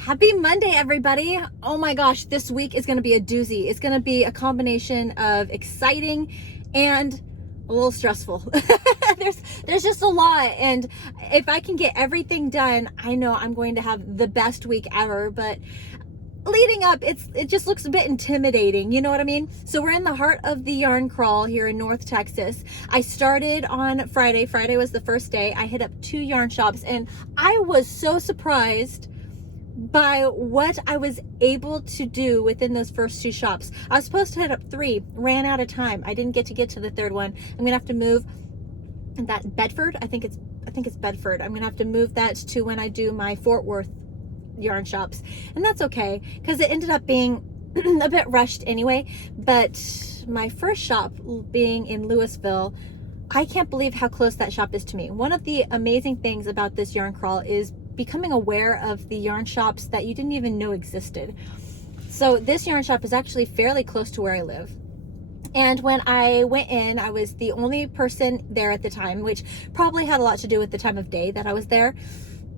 Happy Monday, everybody. Oh my gosh, this week is going to be a doozy. It's going to be a combination of exciting and a little stressful. There's just a lot, and if I can get everything done, I know I'm going to have the best week ever, but leading up, it just looks a bit intimidating, you know what I mean? So we're in the heart of the yarn crawl here in North Texas. I started on Friday. Friday was the first day. I hit up 2 yarn shops, and I was so surprised by what I was able to do within those first 2 shops. I was supposed to hit up 3, ran out of time. I didn't get to the third one. I'm gonna have to move that Bedford. I think it's Bedford. I'm gonna have to move that to when I do my Fort Worth yarn shops, and that's okay because it ended up being a bit rushed anyway. But my first shop being in Louisville, I can't believe how close that shop is to me. One of the amazing things about this yarn crawl is becoming aware of the yarn shops that you didn't even know existed. So this yarn shop is actually fairly close to where I live. And when I went in, I was the only person there at the time, which probably had a lot to do with the time of day that I was there.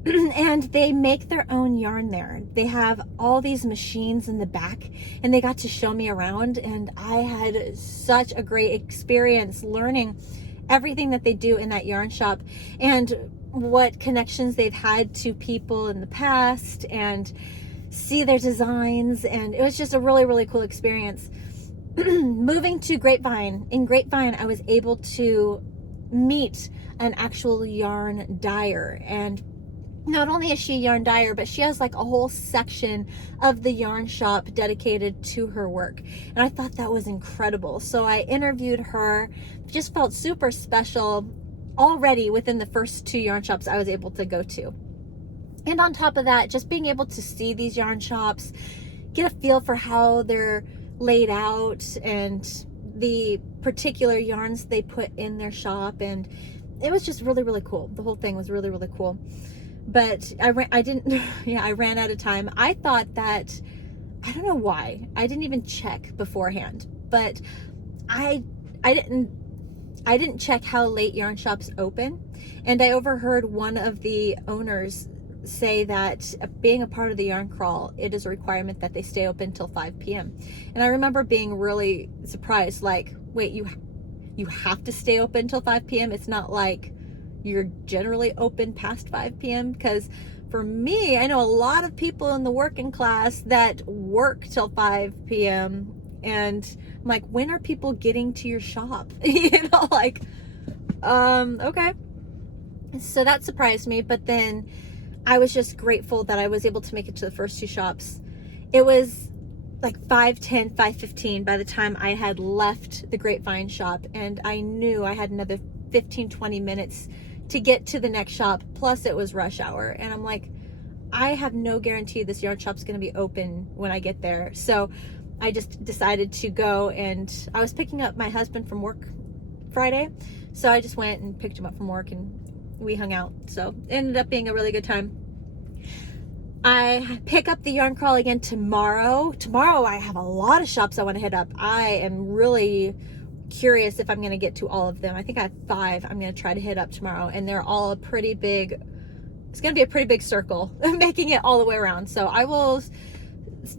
And they make their own yarn there. They have all these machines in the back, and they got to show me around, and I had such a great experience learning everything that they do in that yarn shop and what connections they've had to people in the past, and see their designs. And it was just a really, really cool experience. Moving to Grapevine. In Grapevine, I was able to meet an actual yarn dyer, and not only is she a yarn dyer, but she has like a whole section of the yarn shop dedicated to her work. And I thought that was incredible. So I interviewed her, just felt super special already within the first 2 yarn shops I was able to go to. And on top of that, just being able to see these yarn shops, get a feel for how they're laid out and the particular yarns they put in their shop. And it was just really, really cool. The whole thing was really, really cool. But I ran out of time. I thought that, I don't know why, I didn't even check beforehand, but I didn't check how late yarn shops open. And I overheard one of the owners say that being a part of the yarn crawl, it is a requirement that they stay open till 5 p.m. And I remember being really surprised, like, wait, you have to stay open till 5 p.m.? It's not like you're generally open past 5 p.m. Because for me, I know a lot of people in the working class that work till 5 p.m. and I'm like, when are people getting to your shop? Okay. So that surprised me, but then I was just grateful that I was able to make it to the first 2 shops. It was like 5:10, 5:15 by the time I had left the Grapevine shop, and I knew I had another 15-20 minutes to get to the next shop, plus it was rush hour. And I'm like, I have no guarantee this yarn shop's going to be open when I get there. So I just decided to go, and I was picking up my husband from work Friday, so I just went and picked him up from work and we hung out. So it ended up being a really good time. I pick up the yarn crawl again tomorrow. Tomorrow I have a lot of shops I want to hit up. I am really curious if I'm going to get to all of them. I think I have 5 I'm going to try to hit up tomorrow, and they're all pretty big. It's going to be a pretty big circle making it all the way around. So I will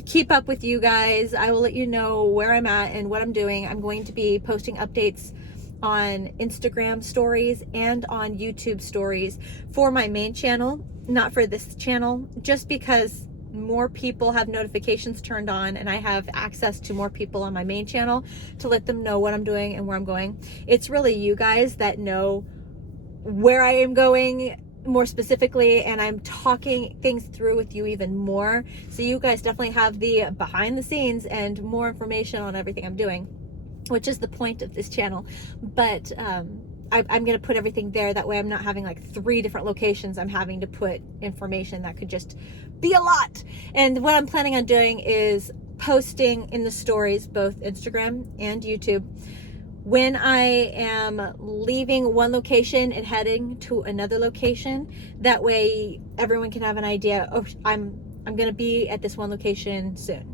keep up with you guys. I will let you know where I'm at and what I'm doing. I'm going to be posting updates on Instagram stories and on YouTube stories for my main channel, not for this channel, just because more people have notifications turned on and I have access to more people on my main channel to let them know what I'm doing and where I'm going. It's really you guys that know where I am going more specifically, and I'm talking things through with you even more. So you guys definitely have the behind the scenes and more information on everything I'm doing, which is the point of this channel. But I'm going to put everything there. That way I'm not having like 3 different locations I'm having to put information. That could just be a lot. And what I'm planning on doing is posting in the stories, both Instagram and YouTube, when I am leaving one location and heading to another location. That way everyone can have an idea, oh, I'm going to be at this one location soon.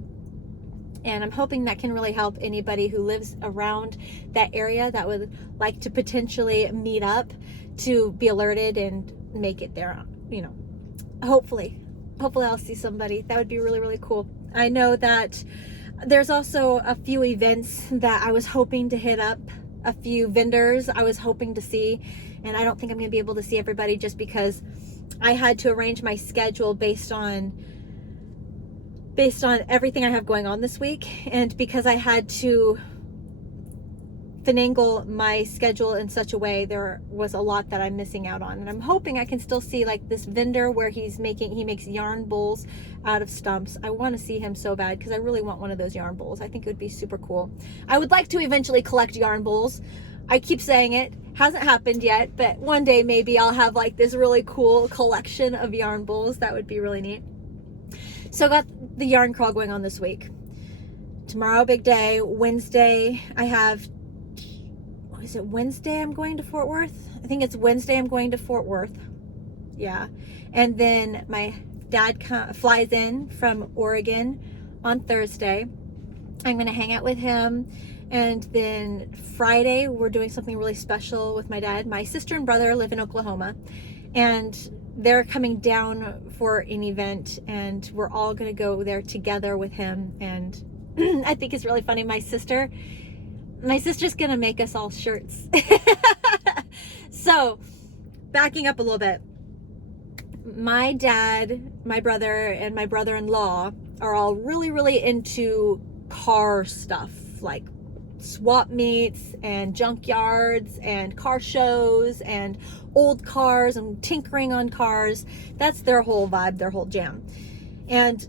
And I'm hoping that can really help anybody who lives around that area that would like to potentially meet up to be alerted and make it there, hopefully. hopefully I'll see somebody. That would be really, really cool. I know that there's also a few events that I was hoping to hit up, a few vendors I was hoping to see, and I don't think I'm going to be able to see everybody just because I had to arrange my schedule based on everything I have going on this week, and because I had to finagle my schedule in such a way, there was a lot that I'm missing out on. And I'm hoping I can still see like this vendor where he makes yarn bowls out of stumps. I want to see him so bad because I really want one of those yarn bowls. I think it would be super cool. I would like to eventually collect yarn bowls. I keep saying it, hasn't happened yet, but one day maybe I'll have like this really cool collection of yarn bowls. That would be really neat. So I got the yarn crawl going on this week. Tomorrow, big day. Wednesday, I have, is it Wednesday I'm going to Fort Worth? I think it's Wednesday I'm going to Fort Worth. Yeah. And then my dad flies in from Oregon on Thursday. I'm going to hang out with him. And then Friday, we're doing something really special with my dad. My sister and brother live in Oklahoma, and they're coming down for an event, and we're all going to go there together with him. And I think it's really funny. My sister's going to make us all shirts. So backing up a little bit, my dad, my brother, and my brother-in-law are all really, really into car stuff, like swap meets and junkyards and car shows and old cars and tinkering on cars. That's their whole vibe, their whole jam. And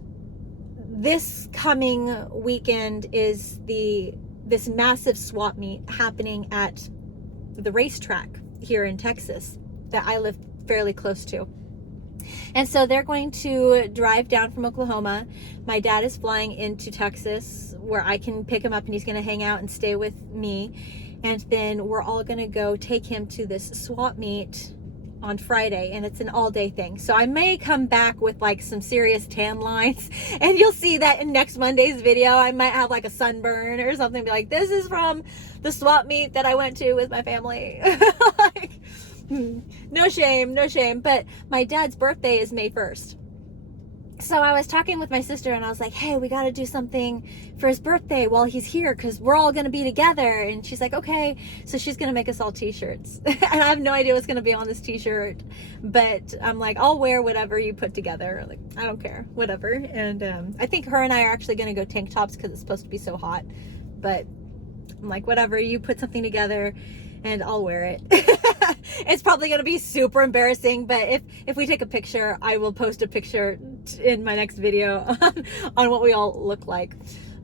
this coming weekend is this massive swap meet happening at the racetrack here in Texas that I live fairly close to. And so they're going to drive down from Oklahoma. My dad is flying into Texas where I can pick him up, and he's going to hang out and stay with me. And then we're all going to go take him to this swap meet on Friday, and it's an all-day thing. So I may come back with like some serious tan lines, and you'll see that in next Monday's video. I might have like a sunburn or something, be like, this is from the swap meet that I went to with my family. Like, no shame, no shame. But my dad's birthday is May 1st. So I was talking with my sister, and I was like, hey, we got to do something for his birthday while he's here, because we're all going to be together. And she's like, okay. So she's going to make us all t-shirts. And I have no idea what's going to be on this t-shirt, but I'm like, I'll wear whatever you put together. Like, I don't care, whatever. And I think her and I are actually going to go tank tops because it's supposed to be so hot. But I'm like, whatever, you put something together and I'll wear it. It's probably going to be super embarrassing, but if we take a picture, I will post a picture in my next video on what we all look like.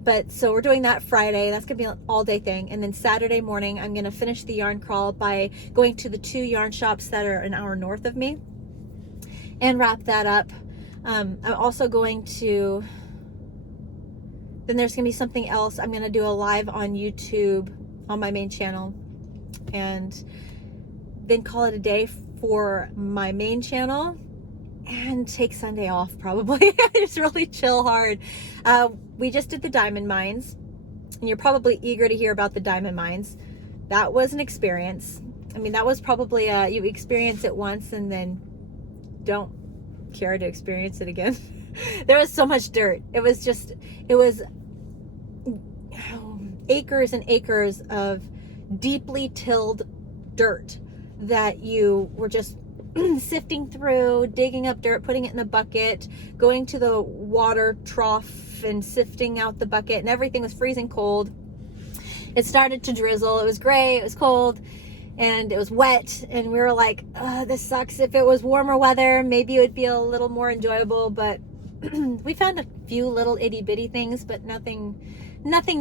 But so we're doing that Friday. That's going to be an all-day thing. And then Saturday morning, I'm going to finish the yarn crawl by going to the 2 yarn shops that are an hour north of me and wrap that up. I'm also going to, then there's going to be something else. I'm going to do a live on YouTube on my main channel, and then call it a day for my main channel and take Sunday off probably. Just really chill hard. We just did the diamond mines, and you're probably eager to hear about the diamond mines. That was an experience. I mean, that was probably you experience it once and then don't care to experience it again. There was so much dirt. It was acres and acres of deeply tilled dirt that you were just sifting through, digging up dirt, putting it in a bucket, going to the water trough and sifting out the bucket, and everything was freezing cold. It started to drizzle. It was gray, it was cold, and it was wet, and we were like, this sucks. If it was warmer weather, maybe it would be a little more enjoyable, but we found a few little itty bitty things, but nothing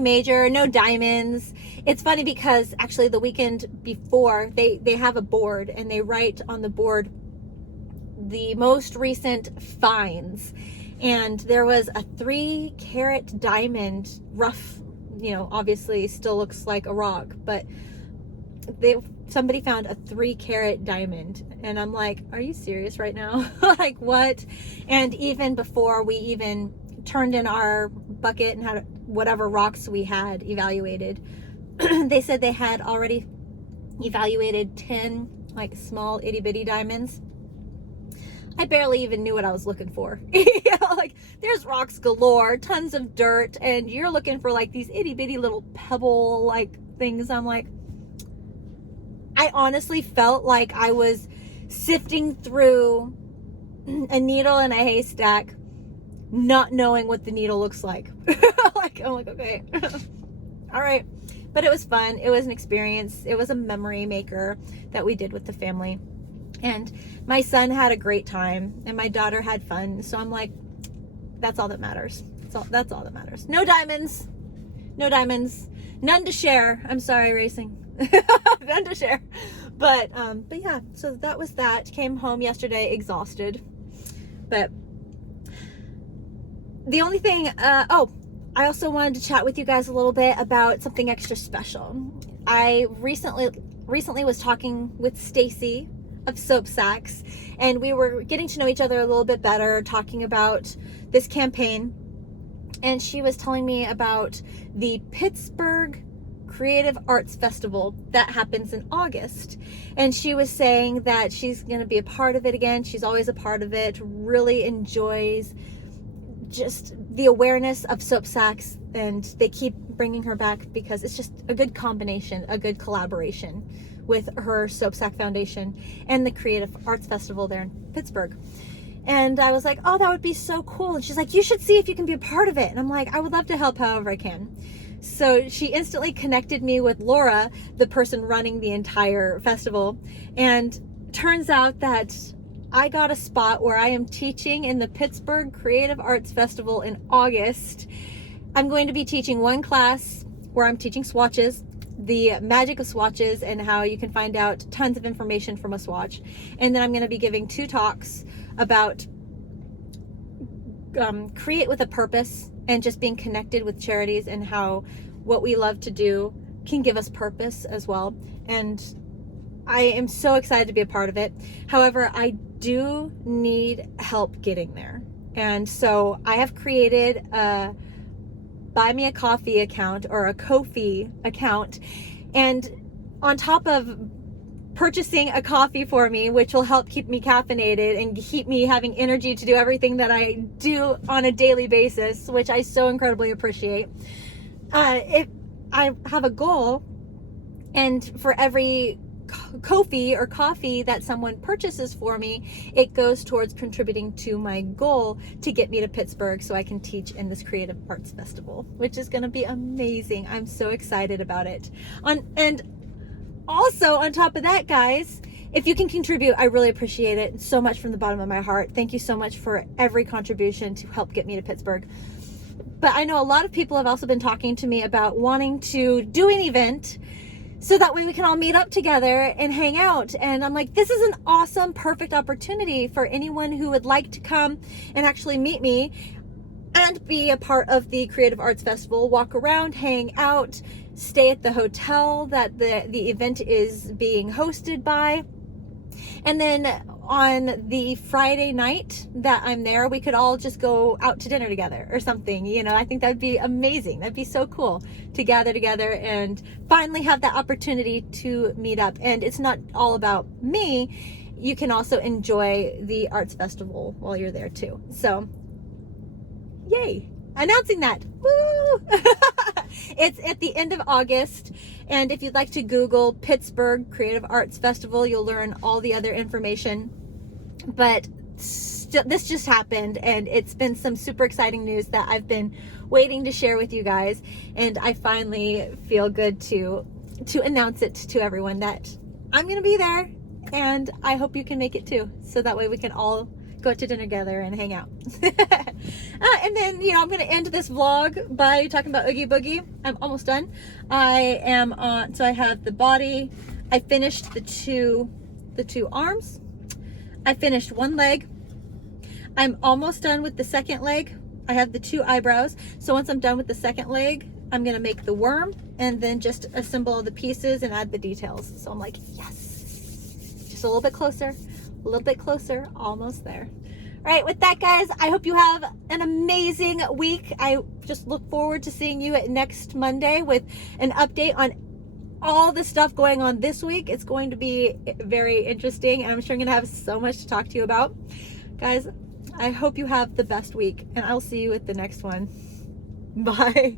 major, no diamonds. It's funny because actually the weekend before, they have a board, and they write on the board the most recent finds. And there was a 3-carat diamond, rough, obviously still looks like a rock, but somebody found a 3-carat diamond. And I'm like, are you serious right now? Like, what? And even before we even turned in our bucket and had whatever rocks we had evaluated, they said they had already evaluated 10 like small itty bitty diamonds. I barely even knew what I was looking for. Like there's rocks galore, tons of dirt, and you're looking for like these itty bitty little pebble like things. I'm like, I honestly felt like I was sifting through a needle in a haystack, not knowing what the needle looks like. I'm like, okay, all right. But it was fun. It was an experience. It was a memory maker that we did with the family. And my son had a great time and my daughter had fun. So I'm like, that's all that matters. That's all that matters. No diamonds. None to share. I'm sorry, racing. None to share. But yeah, so that was that. Came home yesterday exhausted. But the only thing, I also wanted to chat with you guys a little bit about something extra special. I recently was talking with Stacy of Soap Sacks, and we were getting to know each other a little bit better, talking about this campaign. And she was telling me about the Pittsburgh Creative Arts Festival that happens in August. And she was saying that she's going to be a part of it again. She's always a part of it, really enjoys just the awareness of Soap Sacks, and they keep bringing her back because it's just a good combination, a good collaboration with her Soap Sack Foundation and the Creative Arts Festival there in Pittsburgh. And I was like, oh, that would be so cool. And she's like, you should see if you can be a part of it. And I'm like, I would love to help however I can. So she instantly connected me with Laura, the person running the entire festival. And turns out that I got a spot where I am teaching in the Pittsburgh Creative Arts Festival in August. I'm going to be teaching one class where I'm teaching swatches, the magic of swatches and how you can find out tons of information from a swatch. And then I'm going to be giving 2 talks about create with a purpose and just being connected with charities and how what we love to do can give us purpose as well. And I am so excited to be a part of it. However, I do need help getting there. And so I have created a Buy Me a Coffee account or a Ko-fi account. And on top of purchasing a coffee for me, which will help keep me caffeinated and keep me having energy to do everything that I do on a daily basis, which I so incredibly appreciate. I have a goal, and for every Ko-fi or coffee that someone purchases for me, it goes towards contributing to my goal to get me to Pittsburgh so I can teach in this Creative Arts Festival, which is going to be amazing. I'm so excited about it. And also on top of that, guys, if you can contribute, I really appreciate it so much from the bottom of my heart. Thank you so much for every contribution to help get me to Pittsburgh. But I know a lot of people have also been talking to me about wanting to do an event so that way we can all meet up together and hang out. And I'm like, this is an awesome, perfect opportunity for anyone who would like to come and actually meet me and be a part of the Creative Arts Festival, walk around, hang out, stay at the hotel that the event is being hosted by. And then on the Friday night that I'm there, we could all just go out to dinner together or something. You know, I think that'd be amazing. That'd be so cool to gather together and finally have that opportunity to meet up. And it's not all about me. You can also enjoy the arts festival while you're there too. So, yay. Announcing that. Woo! It's at the end of August, and if you'd like to Google Pittsburgh Creative Arts Festival, you'll learn all the other information. But this just happened, and it's been some super exciting news that I've been waiting to share with you guys, and I finally feel good to announce it to everyone that I'm going to be there, and I hope you can make it too, so that way we can all go to dinner together and hang out. And then, you know, I'm going to end this vlog by talking about Oogie Boogie. I'm almost done. I am on, so I have the body. I finished the two arms. I finished one leg. I'm almost done with the second leg. I have the 2 eyebrows. So once I'm done with the second leg, I'm going to make the worm and then just assemble the pieces and add the details. So I'm like, yes, just a little bit closer, almost there. All right, with that, guys, I hope you have an amazing week. I just look forward to seeing you at next Monday with an update on all the stuff going on this week. It's going to be very interesting, and I'm sure I'm going to have so much to talk to you about. Guys, I hope you have the best week, and I'll see you at the next one. Bye.